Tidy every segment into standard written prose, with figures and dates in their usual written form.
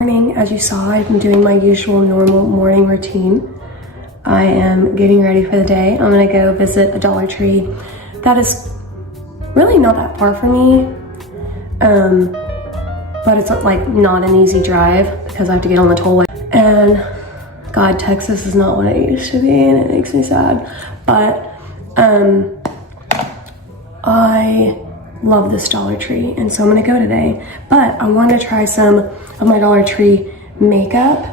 Morning, as you saw, I've been doing my usual normal morning routine. I am getting ready for the day. I'm gonna go visit a Dollar Tree that is really not that far from me, but it's like not an easy drive because I have to get on the tollway. And God, Texas is not what it used to be, and it makes me sad. But I love this Dollar Tree, and so I'm gonna go today. But I want to try some of my Dollar Tree makeup.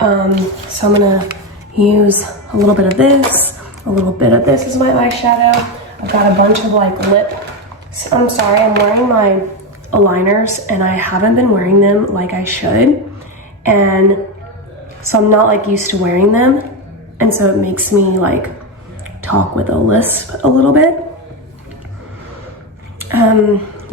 So I'm gonna use a little bit of this, a little bit of this is my eyeshadow. I've got a bunch of like I'm sorry, I'm wearing my aligners and I haven't been wearing them like I should. And so I'm not like used to wearing them. And so it makes me like talk with a lisp a little bit.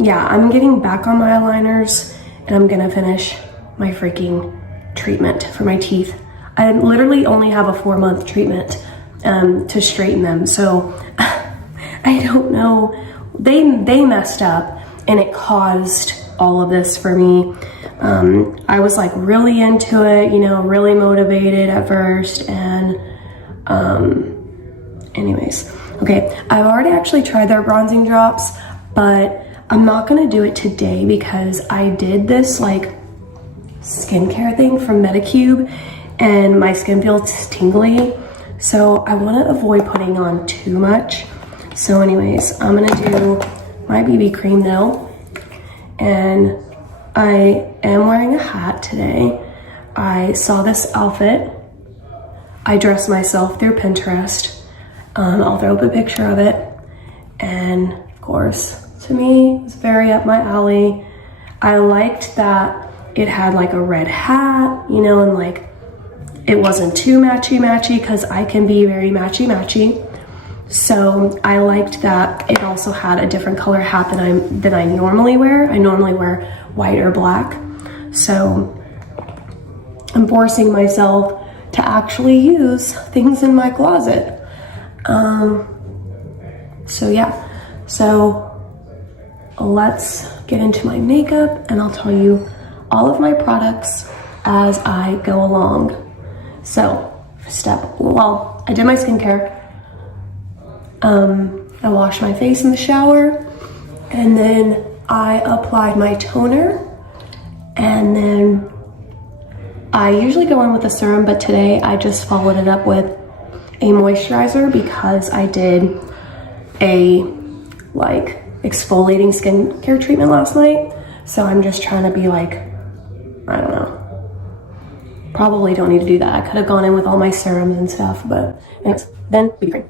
Yeah, I'm getting back on my aligners and I'm gonna finish my freaking treatment for my teeth. I literally only have a 4-month treatment to straighten them. So I don't know, they messed up and it caused all of this for me. I was like really into it, you know, really motivated at first. And anyways, okay, I've already actually tried their bronzing drops, but I'm not gonna do it today because I did this like skincare thing from Medicube and my skin feels tingly. So I wanna avoid putting on too much. So anyways, I'm gonna do my BB cream though. And I am wearing a hat today. I saw this outfit. I dressed myself through Pinterest. I'll throw up a picture of it. And of course, to me, it's very up my alley. I liked that it had like a red hat, you know, and like it wasn't too matchy because I can be very matchy. So I liked that it also had a different color hat than I normally wear. I normally wear white or black. So I'm forcing myself to actually use things in my closet. So yeah, so let's get into my makeup and I'll tell you all of my products as I go along. So I did my skincare. I washed my face in the shower and then I applied my toner, and then I usually go in with a serum, but today I just followed it up with a moisturizer because I did a like exfoliating skincare treatment last night. So I'm just trying to be like, I don't know, probably don't need to do that. I could have gone in with all my serums and stuff, but anyways, then BB cream.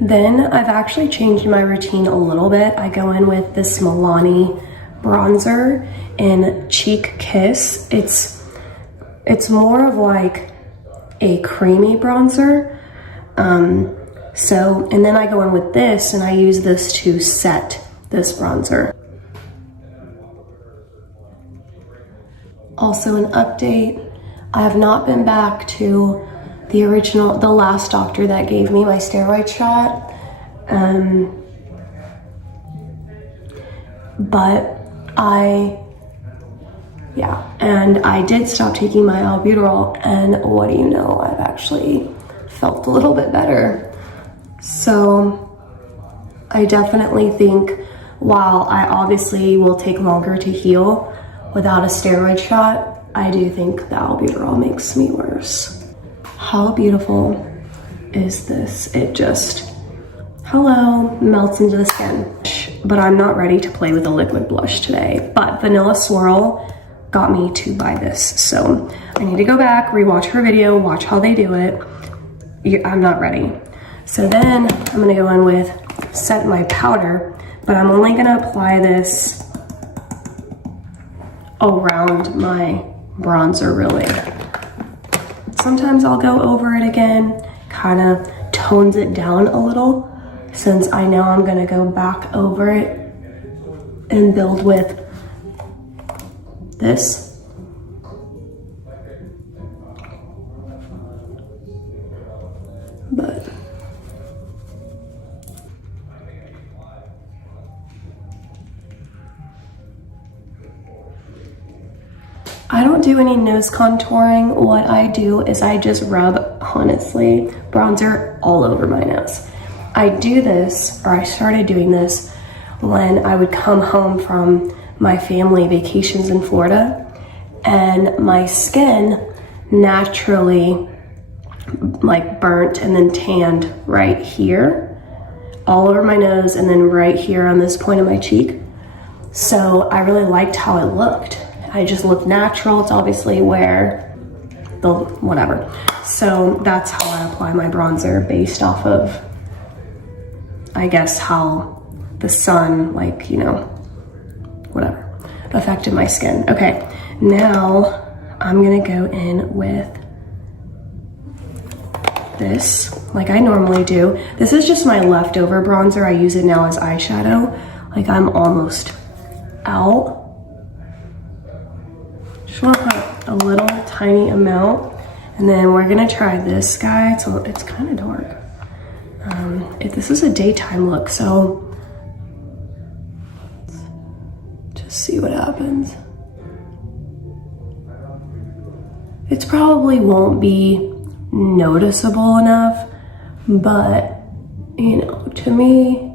Then I've actually changed my routine a little bit. I go in with this Milani bronzer in Cheek Kiss. It's more of like a creamy bronzer. And then I go in with this and I use this to set this bronzer. Also an update, I have not been back to the last doctor that gave me my steroid shot. And I did stop taking my albuterol, and what do you know, I've actually felt a little bit better. So I definitely think while I obviously will take longer to heal without a steroid shot, I do think the albuterol makes me worse. How beautiful is this? It just, melts into the skin. But I'm not ready to play with a liquid blush today. But Vanilla Swirl got me to buy this. So I need to go back, rewatch her video, watch how they do it. I'm not ready. So then I'm gonna go in with Set My Powder, but I'm only gonna apply this around my bronzer really. Sometimes I'll go over it again, kind of tones it down a little, since I know I'm gonna go back over it and build with this. I don't do any nose contouring. What I do is I just rub, honestly, bronzer all over my nose. I do this, or I started doing this when I would come home from my family vacations in Florida, and my skin naturally like burnt and then tanned right here, all over my nose, and then right here on this point of my cheek. So I really liked how it looked. I just looked natural. It's obviously where the whatever. So that's how I apply my bronzer, based off of, I guess, how the sun, like, you know, whatever, affected my skin. Okay, now I'm gonna go in with this, like I normally do. This is just my leftover bronzer. I use it now as eyeshadow. Like, I'm almost out. Just want to put a little tiny amount, and then we're gonna try this guy. So it's kind of dark. This is a daytime look, so let's just see what happens. It probably won't be noticeable enough, but you know, to me,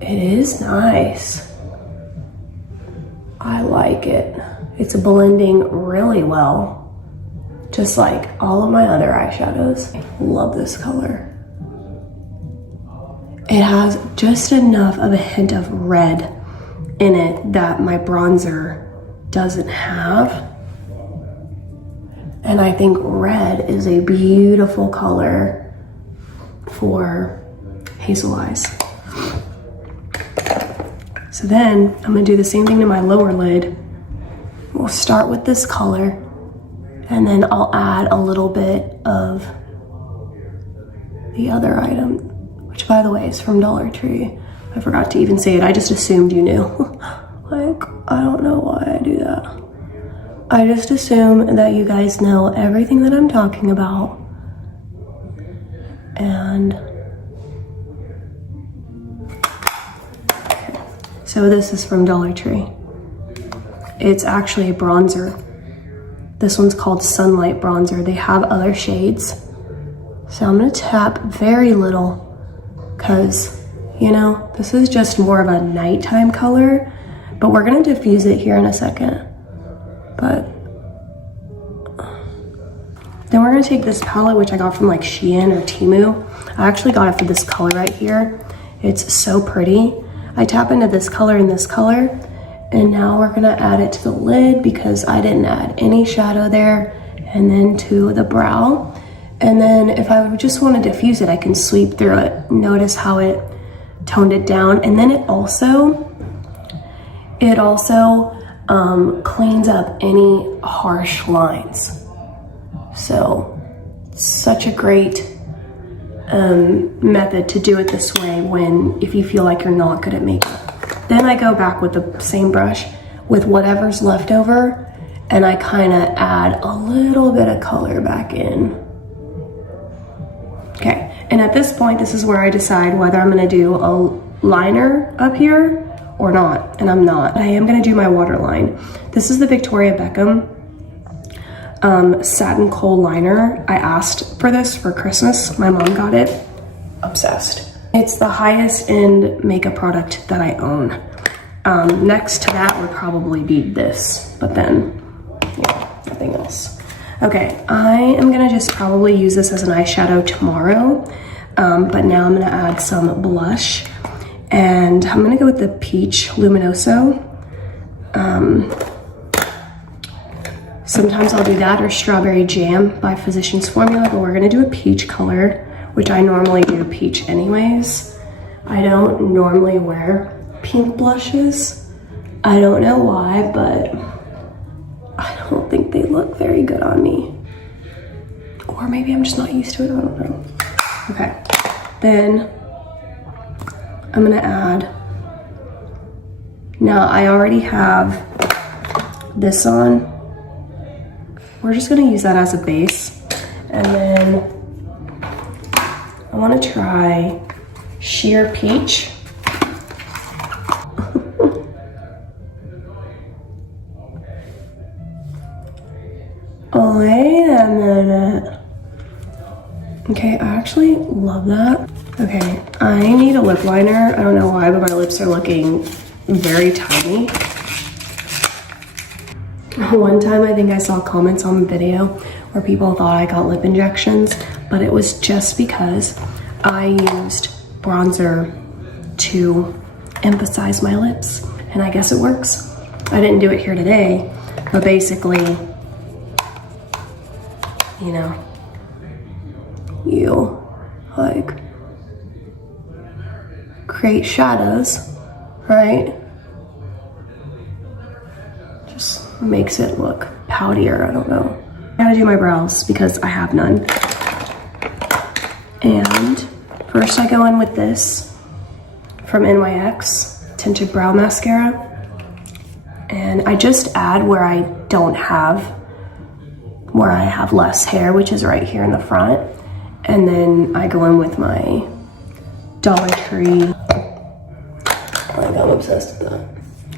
it is nice. I like it. It's blending really well, just like all of my other eyeshadows. Love this color. It has just enough of a hint of red in it that my bronzer doesn't have. And I think red is a beautiful color for hazel eyes. So then I'm gonna do the same thing to my lower lid. We'll start with this color, and then I'll add a little bit of the other item, which, by the way, is from Dollar Tree. I forgot to even say it. I just assumed you knew. Like, I don't know why I do that. I just assume that you guys know everything that I'm talking about. And so this is from Dollar Tree. It's actually a bronzer. This one's called Sunlight Bronzer. They have other shades. So I'm gonna tap very little, because, you know, this is just more of a nighttime color, but we're gonna diffuse it here in a second. But then we're gonna take this palette, which I got from like Shein or Temu. I actually got it for this color right here. It's so pretty. I tap into this color and this color, and now we're gonna add it to the lid because I didn't add any shadow there, and then to the brow. And then if I just want to diffuse it, I can sweep through it. Notice how it toned it down. And then it also cleans up any harsh lines. So such a great method to do it this way if you feel like you're not good at makeup. Then I go back with the same brush with whatever's left over, and I kind of add a little bit of color back in. Okay, and at this point, this is where I decide whether I'm gonna do a liner up here or not, and I'm not. I am gonna do my waterline. This is the Victoria Beckham Satin Kohl Liner. I asked for this for Christmas. My mom got it. Obsessed. It's the highest end makeup product that I own. Next to that would probably be this, but then, yeah, nothing else. Okay, I am gonna just probably use this as an eyeshadow tomorrow, but now I'm gonna add some blush, and I'm gonna go with the Peach Luminoso. Sometimes I'll do that or Strawberry Jam by Physicians Formula, but we're gonna do a peach color, which I normally do peach anyways. I don't normally wear pink blushes. I don't know why, but I don't think they look very good on me. Or maybe I'm just not used to it, I don't know. Okay, then I'm gonna add, now I already have this on. We're just gonna use that as a base. And then I wanna try Sheer Peach. Wait a minute. Okay, I actually love that. Okay, I need a lip liner. I don't know why, but my lips are looking very tiny. One time I think I saw comments on the video where people thought I got lip injections, but it was just because I used bronzer to emphasize my lips, and I guess it works. I didn't do it here today, but basically, you know, you like create shadows, right? Just makes it look poutier, I don't know. I gotta do my brows because I have none. And first I go in with this from NYX Tinted Brow Mascara. And I just add where I have less hair, which is right here in the front. And then I go in with my Dollar Tree. Like, I'm obsessed with that.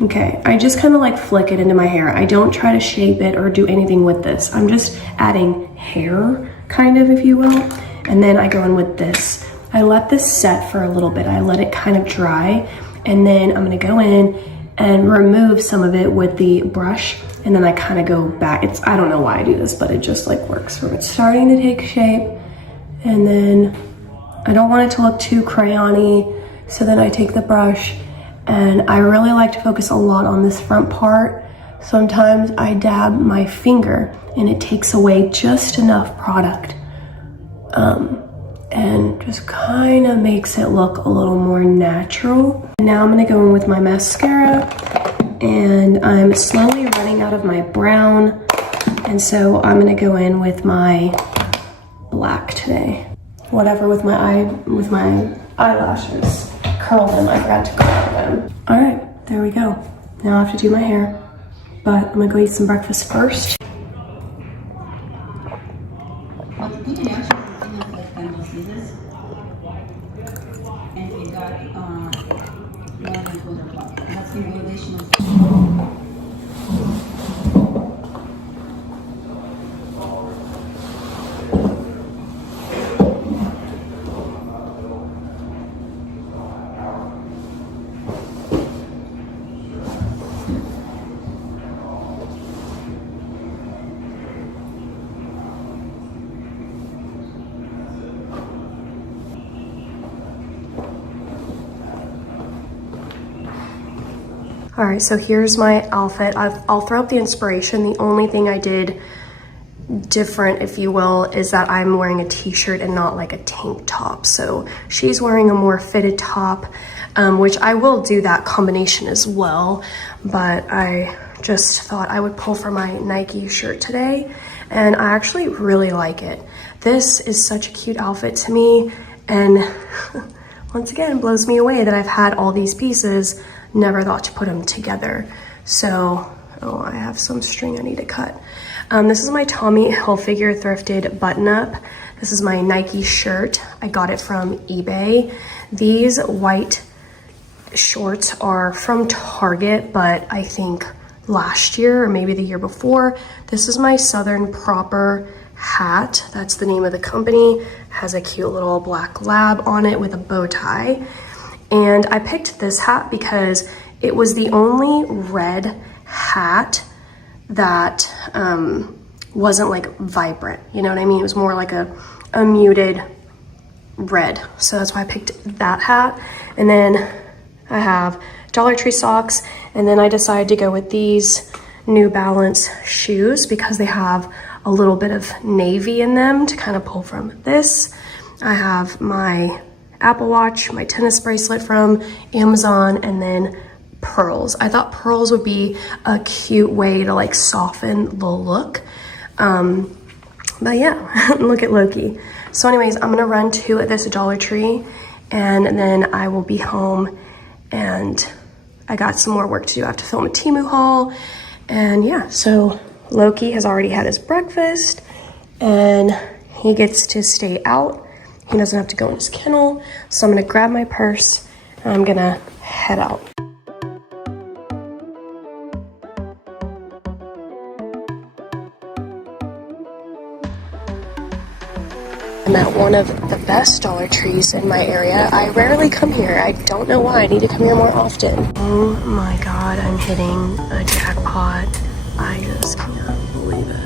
Okay, I just kind of like flick it into my hair. I don't try to shape it or do anything with this. I'm just adding hair, kind of, if you will. And then I go in with this. I let this set for a little bit. I let it kind of dry. And then I'm gonna go in and remove some of it with the brush. And then I kind of go back. I don't know why I do this, but it just like works for me. It's starting to take shape. And then I don't want it to look too crayon-y. So then I take the brush, and I really like to focus a lot on this front part. Sometimes I dab my finger and it takes away just enough product. And just kind of makes it look a little more natural. Now I'm gonna go in with my mascara, and I'm slowly running out of my brown. And so I'm gonna go in with my black today. Whatever with my eyelashes. Curl them, I forgot to curl them. All right, there we go. Now I have to do my hair, but I'm gonna go eat some breakfast first. All right, so here's my outfit. I'll throw up the inspiration. The only thing I did different, if you will, is that I'm wearing a t-shirt and not like a tank top. So she's wearing a more fitted top, which I will do that combination as well. But I just thought I would pull for my Nike shirt today, and I actually really like it. This is such a cute outfit to me, and once again, blows me away that I've had all these pieces, never thought to put them together. So, oh, I have some string I need to cut. This is my Tommy Hilfiger thrifted button-up. This is my Nike shirt. I got it from eBay. These white shorts are from Target, but I think last year or maybe the year before. This is my Southern Proper hat. That's the name of the company. Has a cute little black lab on it with a bow tie. And I picked this hat because it was the only red hat that wasn't like vibrant, you know what I mean? It was more like a muted red. So that's why I picked that hat. And then I have Dollar Tree socks, and then I decided to go with these New Balance shoes because they have a little bit of navy in them to kind of pull from this. I have my Apple Watch, my tennis bracelet from Amazon, and then pearls. I thought pearls would be a cute way to like soften the look. But yeah, look at Loki. So anyways, I'm gonna run to this Dollar Tree, and then I will be home, and I got some more work to do. I have to film a Temu haul, and yeah, so Loki has already had his breakfast, and he gets to stay out. He doesn't have to go in his kennel. So I'm gonna grab my purse, and I'm gonna head out. I'm at one of the best Dollar Trees in my area. I rarely come here. I don't know why. I need to come here more often. Oh my God, I'm hitting a jackpot. I just can't believe it.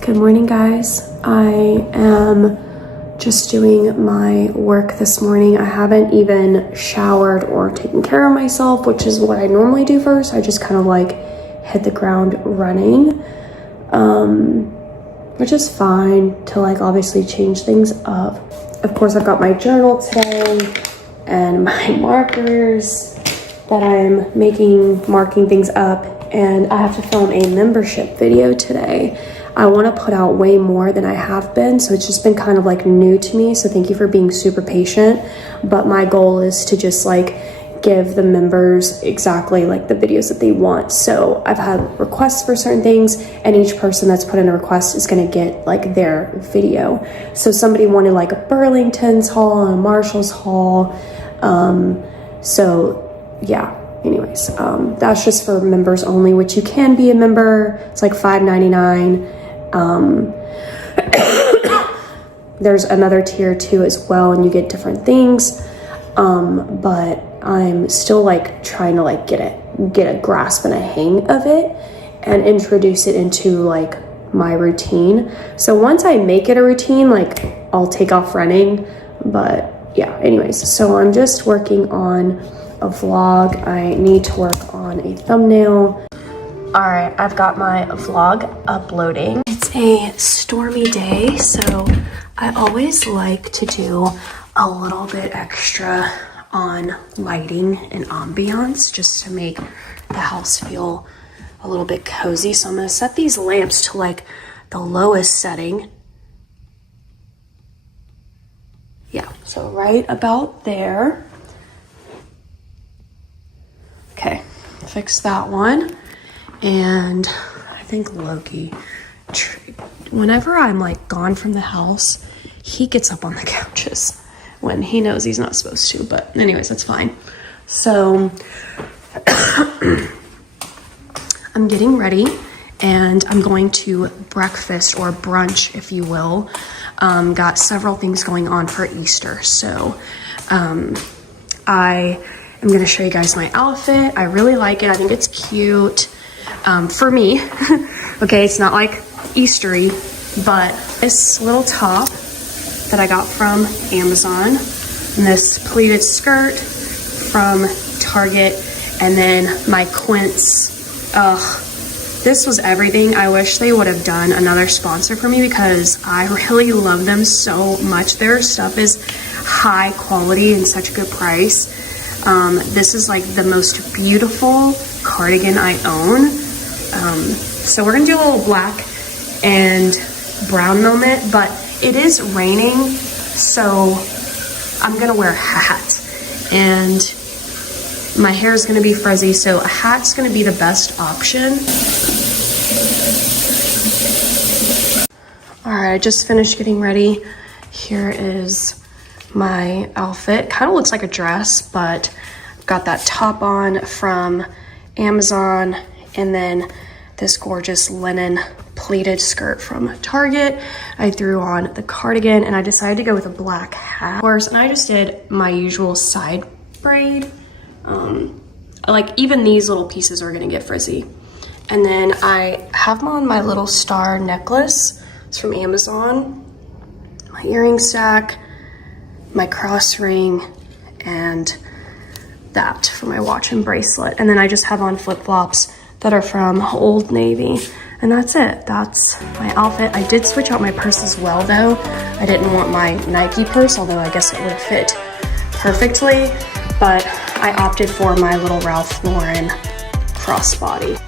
Good morning, guys. I am just doing my work this morning. I haven't even showered or taken care of myself, which is what I normally do first. I just kind of like hit the ground running, which is fine to like obviously change things up. Of course, I've got my journal today and my markers that I'm marking things up, and I have to film a membership video today. I want to put out way more than I have been, so it's just been kind of like new to me, so thank you for being super patient. But my goal is to just like give the members exactly like the videos that they want. So I've had requests for certain things, and each person that's put in a request is going to get like their video. So somebody wanted like a Burlington's haul and a Marshall's haul, so yeah. Anyways, that's just for members only, which you can be a member. It's like $5.99. There's another tier too as well, and you get different things. But I'm still like trying to like get a grasp and a hang of it and introduce it into like my routine. So once I make it a routine, like I'll take off running. But yeah, anyways, so I'm just working on a vlog. I need to work on a thumbnail. All right, I've got my vlog uploading. It's a stormy day, so I always like to do a little bit extra on lighting and ambiance just to make the house feel a little bit cozy. So I'm gonna set these lamps to like the lowest setting. Yeah, so right about there. Okay, fix that one. And I think Loki, whenever I'm like gone from the house, he gets up on the couches when he knows he's not supposed to, but anyways, that's fine. So I'm getting ready and I'm going to breakfast or brunch, if you will. Got several things going on for Easter. So I am gonna show you guys my outfit. I really like it. I think it's cute for me. Okay, it's not like Eastery, but this little top that I got from Amazon, and this pleated skirt from Target, and then my quince. This was everything. I wish they would have done another sponsor for me because I really love them so much. Their stuff is high quality and such a good price. This is like the most beautiful cardigan I own. So we're gonna do a little black and brown moment, but it is raining, so I'm gonna wear a hat. And my hair is gonna be frizzy, so a hat's gonna be the best option. All right, I just finished getting ready. Here is my outfit. Kind of looks like a dress, but I've got that top on from Amazon, and then this gorgeous linen pleated skirt from Target. I threw on the cardigan, and I decided to go with a black hat. Of course, and I just did my usual side braid. Like even these little pieces are gonna get frizzy. And then I have on my little star necklace. It's from Amazon. My earring stack, my cross ring, and that for my watch and bracelet. And then I just have on flip-flops that are from Old Navy. And that's it. That's my outfit. I did switch out my purse as well though. I didn't want my Nike purse, although I guess it would fit perfectly. But I opted for my little Ralph Lauren crossbody.